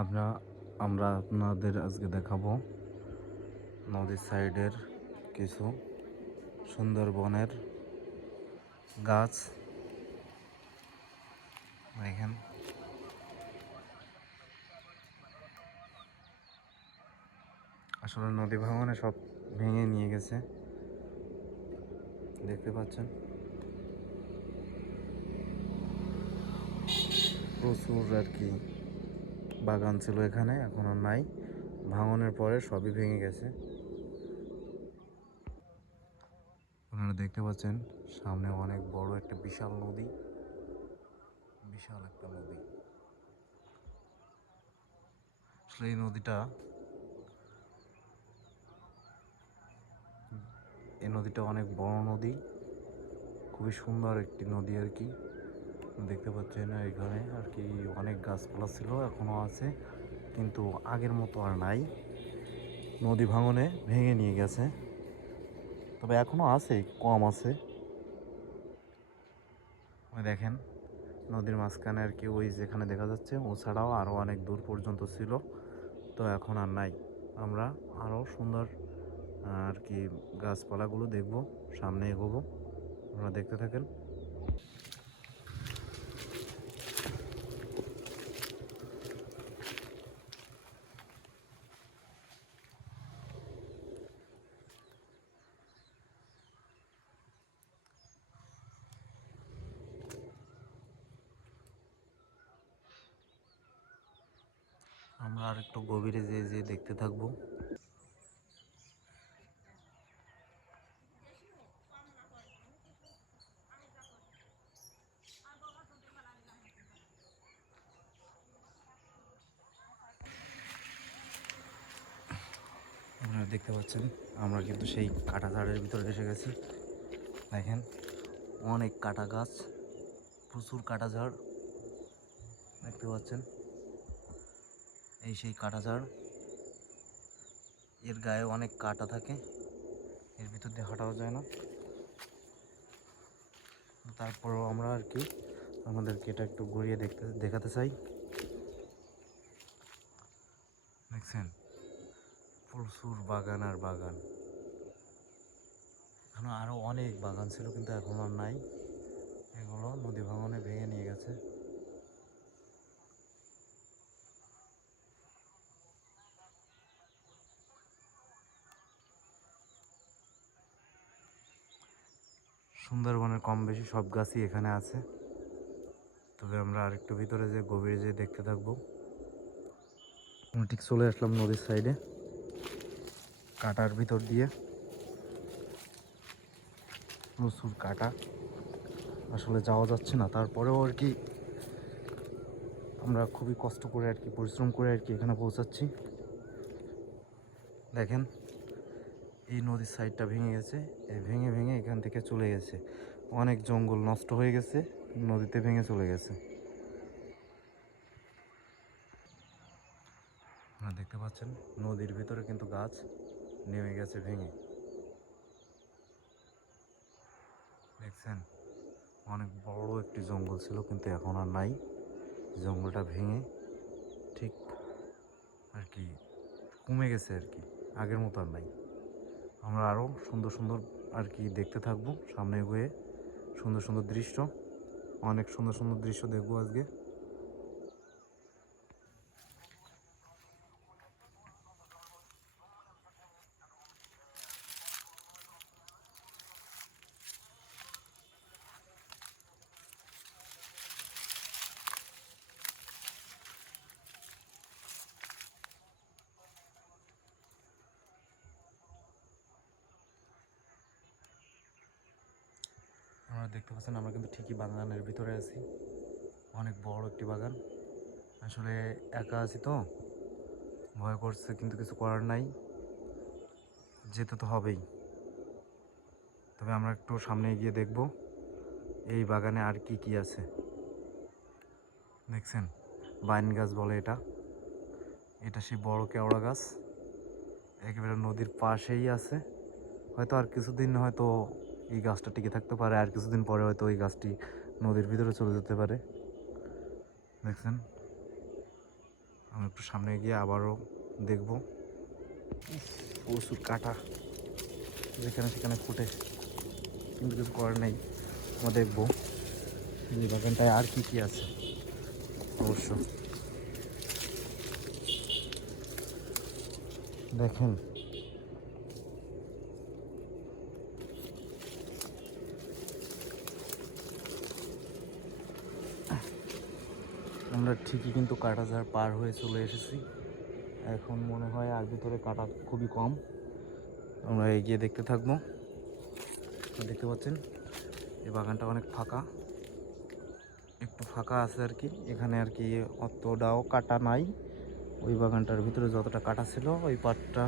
আমরা আমরা আপনাদের আজকে দেখাবো নদীর সাইডের কিছু সুন্দরবনের গাছ। দেখেন, আসলে নদী ভাঙনে সব ভেঙে নিয়ে গেছে, দেখতে পাচ্ছেন। প্রচুর আর কি বাগান ছিল এখানে, এখন আর নাই। ভাঙনের পরে সবই ভেঙে গেছে। আপনারা দেখতে পাচ্ছেন সামনে অনেক বড় একটা বিশাল নদী, বিশাল একটা নদী। আসলে এই নদীটা অনেক বড় নদী, খুবই সুন্দর একটি নদী আর কি। দেখতে পাচ্ছেন এখানে আর কি অনেক গাছপালা ছিল, এখনো আছে, কিন্তু আগের মতো আর নাই। নদী ভাঙনে ভেঙে নিয়ে গেছে, তবে এখনো আছে, কম আছে। ওই দেখেন নদীর মাঝখানে আর কি, ওই যেখানে দেখা যাচ্ছে ও ছাড়াও আরও অনেক দূর পর্যন্ত ছিল, তো এখন আর নাই। আমরা আরও সুন্দর আর কি গাছপালাগুলো দেখব, সামনে এগোবো, আপনারা দেখতে থাকেন। আমরা আর একটু গভীরে যেয়ে যেয়ে দেখতে থাকবো। আপনারা দেখতে পাচ্ছেন আমরা কিন্তু সেই কাঁটা ঝাড়ের ভিতরে এসে গেছি। দেখেন অনেক কাঁটা গাছ, প্রচুর কাঁটা ঝাড় দেখতে পাচ্ছেন। এই সেই কাঁটা ঝাড়, এর গায়ে অনেক কাঁটা থাকে, এর ভিতর দিয়ে হাঁটাও যায় না। তারপরও আমরা আর কি আমাদেরকে এটা একটু ঘুরিয়ে দেখাতে চাই। দেখছেন প্রচুর বাগান আর বাগান, এখনো আরও অনেক বাগান ছিল কিন্তু এখন আর নাই, এগুলো নদী ভাঙনে ভেঙে নিয়ে গেছে। সুন্দরবনের কম বেশি সব গাছই এখানে আছে, তবে আমরা আরেকটু ভিতরে যে গভীরে যেয়ে দেখতে থাকবো। আমরা ঠিক চলে আসলাম নদীর সাইডে, কাঁটার ভিতর দিয়ে প্রচুর কাঁটা, আসলে যাওয়া যাচ্ছে না। তারপরেও আর কি আমরা খুবই কষ্ট করে আর কি পরিশ্রম করে আর কি এখানে পৌঁছাচ্ছি। দেখেন এই নদীর সাইডটা ভেঙে গেছে, এই ভেঙে ভেঙে এখান থেকে চলে গেছে, অনেক জঙ্গল নষ্ট হয়ে গেছে, নদীতে ভেঙে চলে গেছে। আপনারা দেখতে পাচ্ছেন নদীর ভিতরে কিন্তু গাছ নেমে গেছে ভেঙে, দেখছেন অনেক বড় একটি জঙ্গল ছিল কিন্তু এখন আর নাই। জঙ্গলটা ভেঙে ঠিক আর কি কমে গেছে আর কি, আগের মতো আর নাই। আমরা আরও সুন্দর সুন্দর আর কি দেখতে থাকবো, সামনে এগিয়ে সুন্দর সুন্দর দৃশ্য, অনেক সুন্দর সুন্দর দৃশ্য দেখবো আজকে। আপনারা দেখতে পাচ্ছেন আমরা কিন্তু ঠিকই বাগানের ভিতরে আছি, অনেক বড় একটি বাগান। আসলে একা আছি তো ভয় করছে, কিন্তু কিছু করার নাই, যেতে তো হবেই। তবে আমরা একটু সামনে গিয়ে দেখব এই বাগানে আর কি কি আছে। দেখছেন বাইন গাছ বলে এটা, এটা সেই বড় কেওড়া গাছ, একেবারে নদীর পাশেই আছে। হয়তো আর কিছুদিন হয়তো এই গাছটা টিকে থাকতে পারে, আর কিছুদিন পরে হয়তো এই গাছটি নদীর ভিতরে চলে যেতে পারে। দেখছেন আমি একটু সামনে গিয়ে আবারও দেখব। প্রচুর কাটা যেখানে সেখানে ফুটে, কিন্তু কিছু করার নেই। আমরা দেখবো যে বাগানটায় আর কি কি আছে। অবশ্য দেখেন, আমরা ঠিকই কিন্তু কাঁটাঝাড় পার হয়ে চলে এসেছি। এখন মনে হয় আর ভিতরে কাটা খুবই কম। আমরা এগিয়ে দেখতে থাকবো। দেখতে পাচ্ছেন এই বাগানটা অনেক ফাঁকা, একটু ফাঁকা আছে আর কি। এখানে আর কি অতটাও কাটা নাই। ওই বাগানটার ভিতরে যতটা কাটা ছিল ওই পাটটা,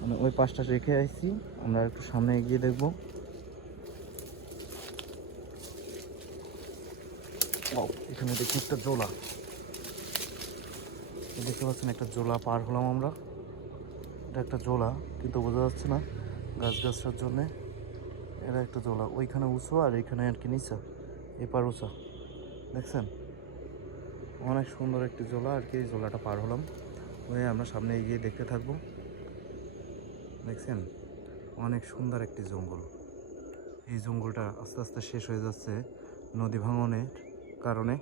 মানে ওই পাশটা রেখে আসছি। আমরা একটু সামনে এগিয়ে দেখবো। এখানে দেখি একটা জোলা, দেখতে পাচ্ছেন একটা জোলা পার হলাম আমরা। এটা একটা জোলা কিন্তু বোঝা যাচ্ছে না গাছগাছার জন্যে। এটা একটা জোলা, ওইখানে উঁচু আর এইখানে আর কি নিচা, এপার উঁচা। দেখছেন অনেক সুন্দর একটি জোলা আর কি। এই জোলাটা পার হলাম হয়ে আমরা সামনে এগিয়ে দেখতে থাকবো। দেখছেন অনেক সুন্দর একটি জঙ্গল। এই জঙ্গলটা আস্তে আস্তে শেষ হয়ে যাচ্ছে নদী ভাঙনের কারণে।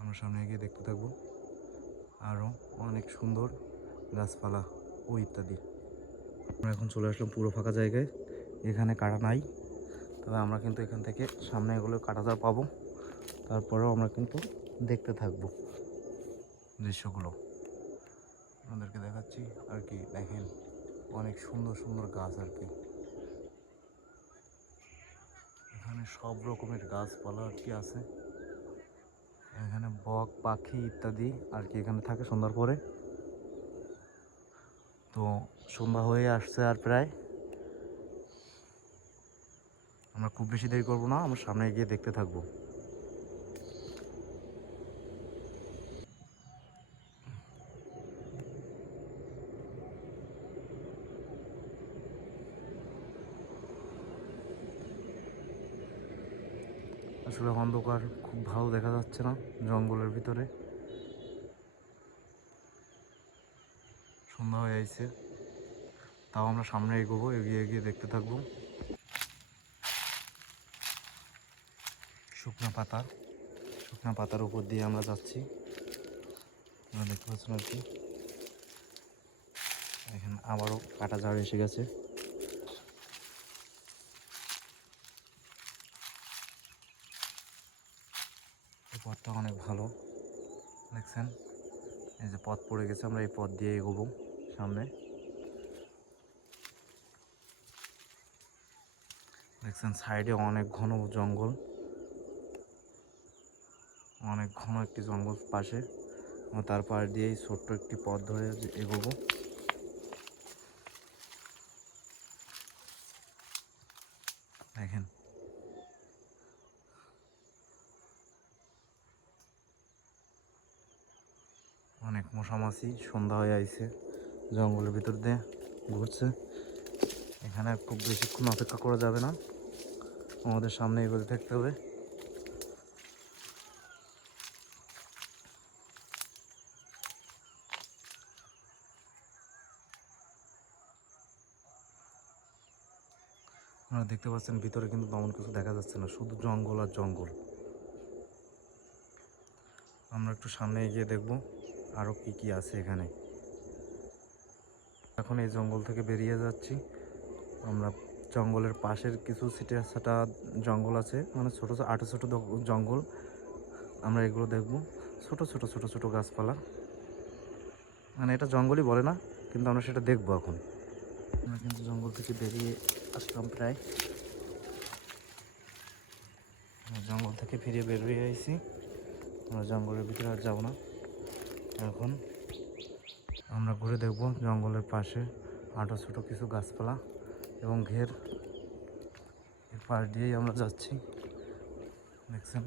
আমরা সামনে এগিয়ে দেখতে থাকবো আরও অনেক সুন্দর গাছপালা ও ইত্যাদি। আমরা এখন চলে আসলাম পুরো ফাঁকা জায়গায়, এখানে কাটা নাই। তবে আমরা কিন্তু এখান থেকে সামনে এগুলো কাঁটাঝাড় পাবো। তারপরেও আমরা কিন্তু দেখতে থাকবো দৃশ্যগুলো, আপনাদেরকে দেখাচ্ছি আর কি। দেখেন অনেক সুন্দর সুন্দর গাছ আর কি। এখানে সব রকমের গাছপালা আর কি আছে। এখানে বক পাখি ইত্যাদি আর কি এখানে থাকে সন্ধ্যার পরে। তো সন্ধ্যা হয়ে আসছে আর প্রায়। আমরা খুব বেশি দেরি করবো না, আমরা সামনে গিয়ে দেখতে থাকবো। আসলে অন্ধকার, খুব ভালো দেখা যাচ্ছে না জঙ্গলের ভিতরে। সন্ধ্যা হয়ে যাচ্ছে, তাও আমরা সামনে এগোবো, এগিয়ে এগিয়ে দেখতে থাকবো। শুকনো পাতা, শুকনো পাতার উপর দিয়ে আমরা যাচ্ছি। আপনারা দেখতে পাচ্ছেন আর কি। এখানে আবারও কাটা ঝাড় এসে গেছে। এই পথটা অনেক ভালো, দেখছেন এই যে পথ পড়ে গেছে। আমরা এই পথ দিয়ে এগোবো সামনে। দেখছেন সাইডে অনেক ঘন জঙ্গল, অনেক ঘন একটি জঙ্গল পাশে। তার পাশ দিয়েই ছোট্ট একটি পথ ধরে এগোবো। দেখেন অনেক মশামাছি, সন্ধ্যা হয়ে আইছে, জঙ্গলের ভিতর দিয়ে ঘুরছে। এখানে খুব বেশিক্ষণ অপেক্ষা করা যাবে না, আমাদের সামনে এগোতে থাকতে হবে। আপনারা দেখতে পাচ্ছেন ভিতরে কিন্তু তেমন কিছু দেখা যাচ্ছে না, শুধু জঙ্গল আর জঙ্গল। আমরা একটু সামনে এগিয়ে দেখব আরও কি কি আছে এখানে। এখন এই জঙ্গল থেকে বেরিয়ে যাচ্ছি আমরা। জঙ্গলের পাশের কিছু ছিটে ছাটা জঙ্গল আছে, মানে ছোটো ছোটো জঙ্গল। আমরা এগুলো দেখব, ছোট ছোট ছোট ছোট গাছপালা, মানে এটা জঙ্গলই বলে না, কিন্তু আমরা সেটা দেখবো এখন। আমরা কিন্তু জঙ্গল থেকে বেরিয়ে আসলাম প্রায়। জঙ্গল থেকে ফিরে বের হয়ে আইছি। আমরা জঙ্গলের ভিতরে আর যাবো না এখন। আমরা ঘুরে দেখব জঙ্গলের পাশে আটো ছোটো কিছু গাছপালা এবং ঘের, এর পাশ দিয়েই আমরা যাচ্ছি। দেখছেন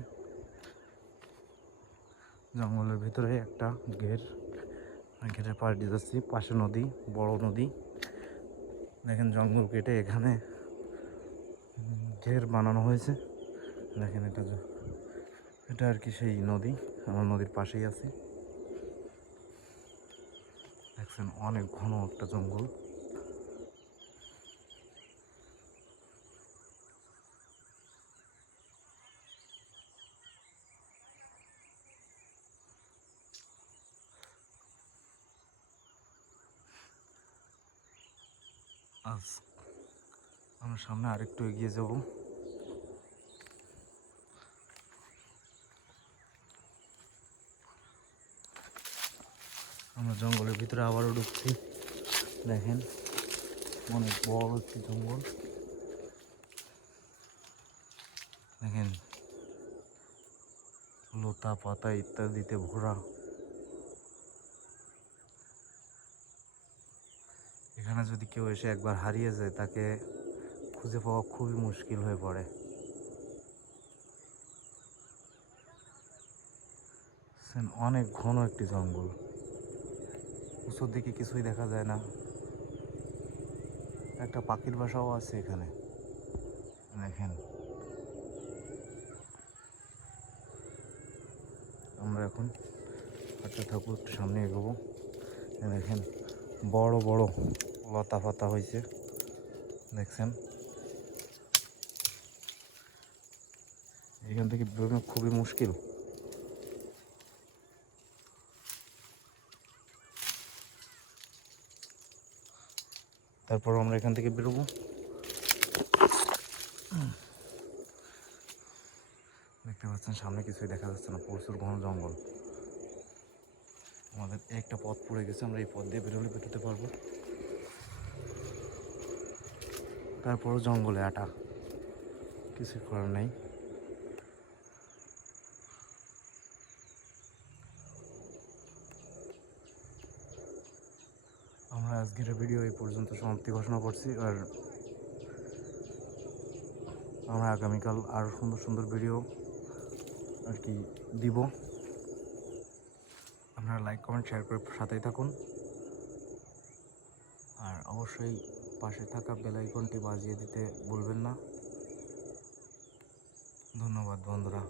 জঙ্গলের ভিতরে একটা ঘের, ঘেরের পাশ দিয়ে যাচ্ছি। পাশে নদী, বড় নদী। দেখেন জঙ্গল কেটে এখানে ঘের বানানো হয়েছে। দেখেন এটা এটা আর কি সেই নদী, আমরা নদীর পাশেই আছি। দেখছেন অনেক ঘন একটা জঙ্গল। আজ আমরা সামনে আরেকটু এগিয়ে যাব। আমরা জঙ্গলের ভিতরে আবারও ঢুকছি। দেখেন অনেক বড় একটি জঙ্গল। দেখেন লতা পাতা ইত্যাদিতে ভরা। এখানে যদি কেউ এসে একবার হারিয়ে যায় তাকে খুঁজে পাওয়া খুবই মুশকিল হয়ে পড়ে। অনেক ঘন একটি জঙ্গল, উঁচুর দিকে কিছুই দেখা যায় না। একটা পাখির বাসাও আছে এখানে, দেখেন। আমরা এখন হাঁটতে থাকবো, একটু সামনে এগোবো। দেখেন বড় বড় লতা পাতা হয়েছে, দেখছেন। এখান থেকে বেরোনো খুবই মুশকিল। তারপর আমরা এখান থেকে বেরোবো। দেখতে পাচ্ছেন সামনে কিছুই দেখা যাচ্ছে না, প্রচুর ঘন জঙ্গল। আমাদের একটা পথ পড়ে গেছে, আমরা এই পথ দিয়ে বেরোতে পারবো। তারপরও জঙ্গলে আটা, কিছু করার নেই। আমরা আজকের ভিডিও এই পর্যন্ত সমাপ্তি ঘোষণা করছি। আর আমরা আগামীকাল আরও সুন্দর সুন্দর ভিডিও আর কি দিব। আপনারা লাইক কমেন্ট শেয়ার করে সাথেই থাকুন। আর অবশ্যই পাশে থাকা বেল আইকনটি বাজিয়ে দিতে ভুলবেন না। ধন্যবাদ বন্ধুরা।